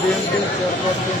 বিএনপির চেয়ারপারসন